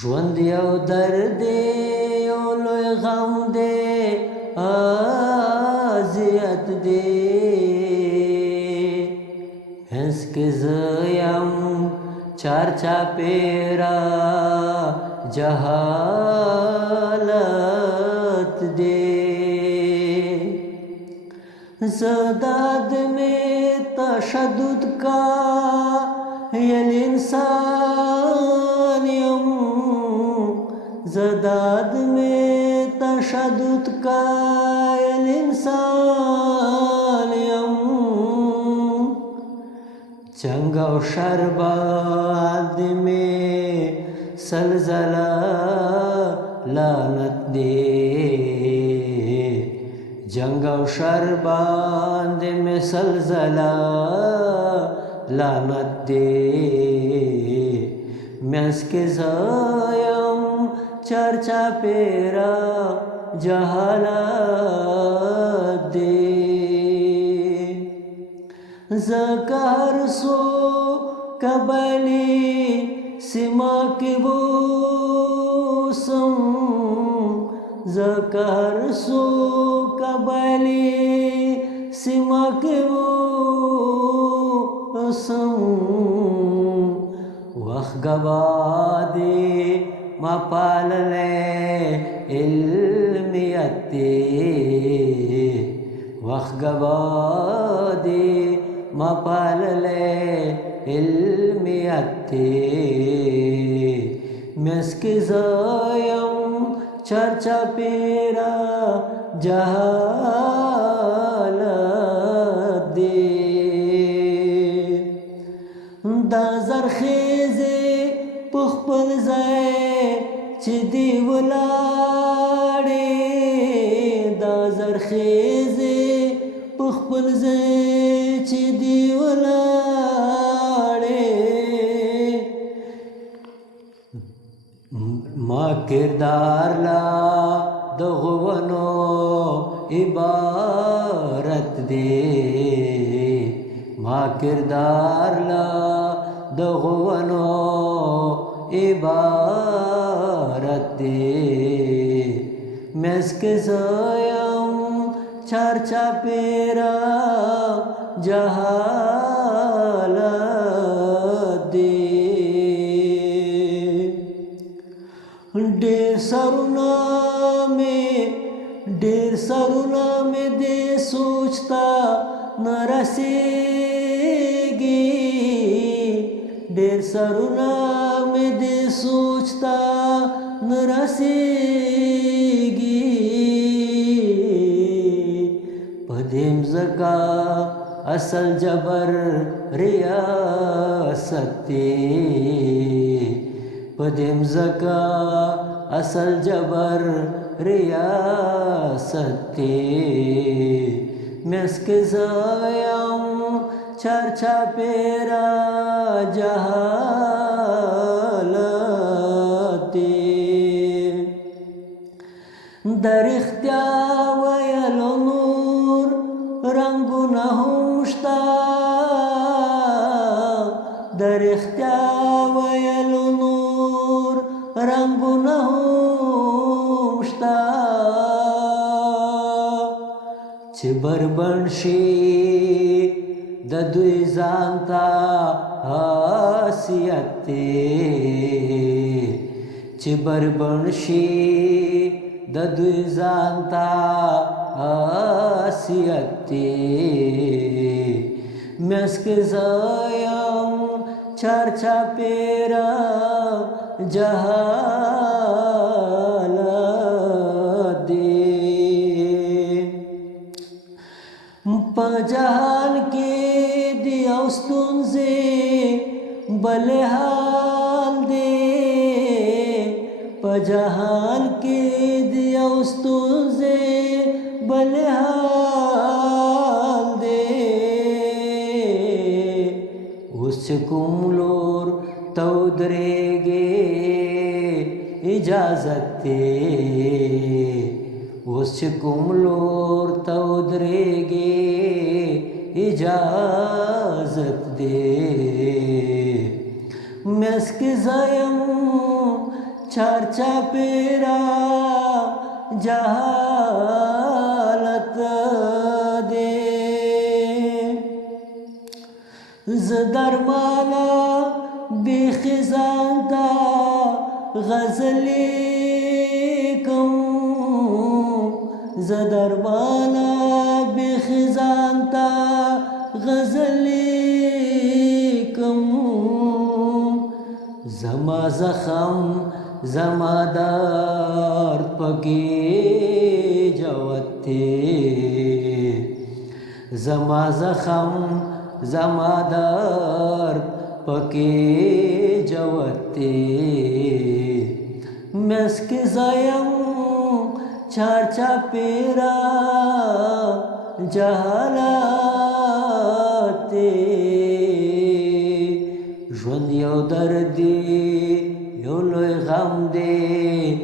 ژوند یو درد دی یو لوی غم دی اذیت دی هنس کې زه یم چار چاپېره جهالت دی زه د آدمي تشدد قایل انسان یم زه د آدمي تشدد قایل انسان یم جنگ او شر باندې مې سلزله لعنت دی جنگ او شر باندې مې سلزله لعنت دی منځ کې زه یم چار چاپېره جهالت دی زکه هر څو قبلي سیمه کې بوسم زکه هر څو قبلي سیمه کې بوسم وخت گواه دی ما پاللې علمیت دی وخت گواه دی ما پاللې علمیت دی منځ کې زه یم چار چاپېره جهالت دی دا زرخیزې په خپل ځای چې دی ولاړې دا زرخیزې په خپل ځای چې دی ولاړې ما کردار لا دغو ونو عبارت دی ما کردار لا دغو ونو عبارت دی منځ کې زه یم چار چاپېره جهالت دی ډېر سرونه مې دې سوچ ته نه رسېږي ډېر سرونه مې دې سوچ ته نه رسېږي په دې مځکه اصل جبر ریاست دی په دې مځکه اصل جبر ریاست دی منځ کې زه یم چار چاپېره جهالت دی د رښتیا ویلو نور رنګونه هم شته د رښتیا ویلو نور رنګونه هم شته چې بربند شي د دوی ځان ته حیثیت دی چې بربند شي د دوی ځان ته حیثیت دی منځ کې زه یم چار چاپېره جهالت دی په جهان کې دی او ستونزې بل حال دی په جهان کې دی او ستونزې بل حال دی اوس چې کوم لور ته ودرېږې اجازت دی اوس چې کوم لور ته ودرېږې اجازت دی مسک زایم چرچا پیرا جہالت دے زدرمانا بے خزان تا غزلی کم زدرمانا بے خزان تا غزلی کم زما زخم زما درد پکی جوتے زما زخم زما درد پکی جوتے مسک زیم چرچا پیرا جهالت ژوند یو درد دی یو لوی غم دی